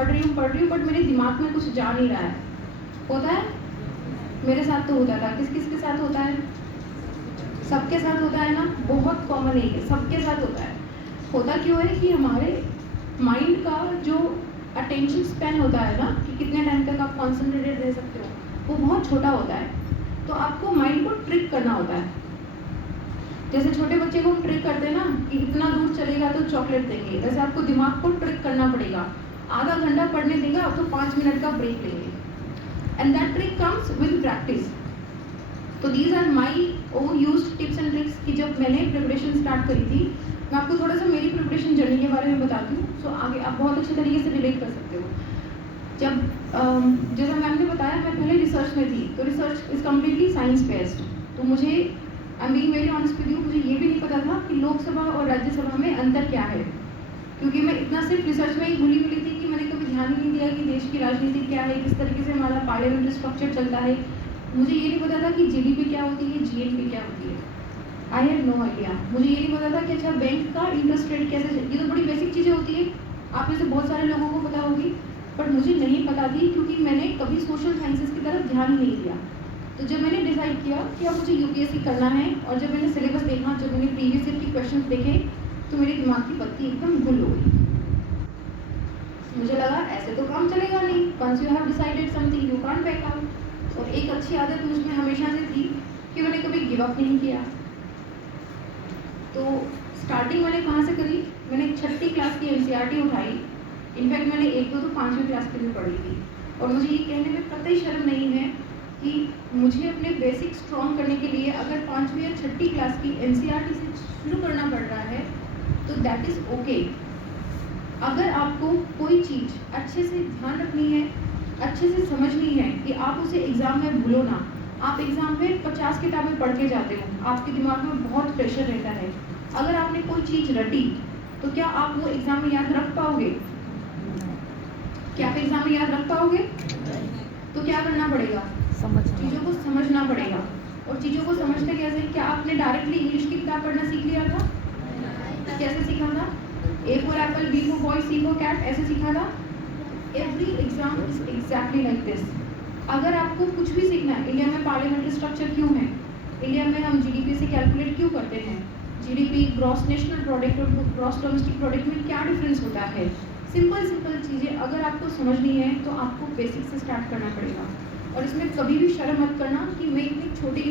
पढ़ रही हूँ बट मेरे दिमाग में कुछ जा नहीं रहा है। होता है? मेरे साथ तो होता था। किस किस के साथ होता है? सबके साथ होता है ना, बहुत कॉमन है, सबके साथ होता है। होता क्यों है कि हमारे माइंड का जो अटेंशन स्पैन होता है ना, कि कितने टाइम तक आप कॉन्सेंट्रेटेड रह सकते हो, वो बहुत छोटा होता है। तो आपको माइंड को ट्रिक करना होता है। जैसे छोटे बच्चे को हम ट्रिक करते हैं ना कि इतना दूर चलेगा तो चॉकलेट देंगे, वैसे आपको दिमाग को ट्रिक करना पड़ेगा। आधा घंटा पढ़ने देगा तो 5 मिनट का ब्रेक लेंगे, and that trick comes with practice. तो these are my own used tips and tricks कि जब मैंने प्रिपरेशन स्टार्ट करी थी। मैं आपको थोड़ा सा मेरी प्रिपरेशन जर्नी के बारे में बताती हूँ, सो आगे आप बहुत अच्छे तरीके से रिलेट कर सकते हो। जब जैसा मैम ने बताया, मैं पहले रिसर्च में थी, तो research is completely science based. तो मुझे, I am being very honest with you, मुझे ये भी नहीं पता था कि लोकसभा और राज्यसभा में अंतर क्या है, क्योंकि मैं इतना सिर्फ रिसर्च में ही घुली मिली थी कि मैंने कभी ध्यान ही नहीं दिया कि देश की राजनीति क्या है, किस तरीके से हमारा पार्लियामेंट्री स्ट्रक्चर चलता है। मुझे ये नहीं पता था कि जीडीपी क्या होती है, जीएनपी क्या होती है। I have no idea. मुझे ये नहीं पता था कि अच्छा बैंक का इंटरेस्ट रेट कैसे, ये तो बड़ी बेसिक चीज़ें होती है, आप में से बहुत सारे लोगों को पता होगी, बट मुझे नहीं पता थी क्योंकि मैंने कभी सोशल साइंसेज की तरफ ध्यान ही नहीं दिया। तो जब मैंने डिसाइड किया कि अब मुझे यूपीएससी करना है, और जब मैंने सिलेबस देखा, जब मैंने प्रीवियस ईयर के क्वेश्चन देखे, तो मेरे दिमाग की बत्ती एकदम गुल हो गई। मुझे लगा ऐसे तो काम चलेगा नहीं, once you have decided something you can't back out. और एक अच्छी आदत मुझ में हमेशा से थी कि मैंने कभी गिव अप नहीं किया। तो स्टार्टिंग मैंने कहाँ से करी? मैंने 6ठी क्लास की एनसीईआरटी उठाई। इनफैक्ट मैंने एक दो तो 5वीं क्लास की भी पढ़ी थी, और मुझे ये कहने में कतई शर्म नहीं है कि मुझे अपने बेसिक स्ट्रॉन्ग करने के लिए अगर 5वीं या 6ठी क्लास की एनसीईआरटी से शुरू करना पड़ रहा है, तो दैट इज़ ओके। अगर आपको कोई चीज़ अच्छे से ध्यान रखनी है, अच्छे से समझनी है, कि आप उसे एग्ज़ाम में भूलो ना। आप एग्ज़ाम में 50 किताबें पढ़ के जाते हो, आपके दिमाग में बहुत प्रेशर रहता है। अगर आपने कोई चीज़ रटी, तो क्या आप वो एग्ज़ाम में याद रख पाओगे? क्या आप एग्ज़ाम में याद रख पाओगे? तो क्या करना पड़ेगा? चीज़ों को समझना पड़ेगा। और चीज़ों को समझते कैसे? क्या आपने डायरेक्टली इंग्लिश की किताब पढ़ना सीख लिया था? कैसे सीखा था? A for apple, B for boy, C for cat, ऐसे सीखा था? Every exam is exactly like this. अगर आपको कुछ भी सीखना है, इंडिया में पार्लियामेंट्री स्ट्रक्चर क्यों है, इंडिया में हम जीडीपी से कैलकुलेट क्यों करते हैं, जीडीपी ग्रॉस नेशनल प्रोडक्ट और ग्रॉस डोमेस्टिक प्रोडक्ट में क्या डिफरेंस होता है, सिंपल चीज़ें अगर आपको समझनी है तो आपको बेसिक से स्टार्ट करना पड़ेगा। और इसमें कभी भी शर्म मत करना कि मैं इतनी छोटी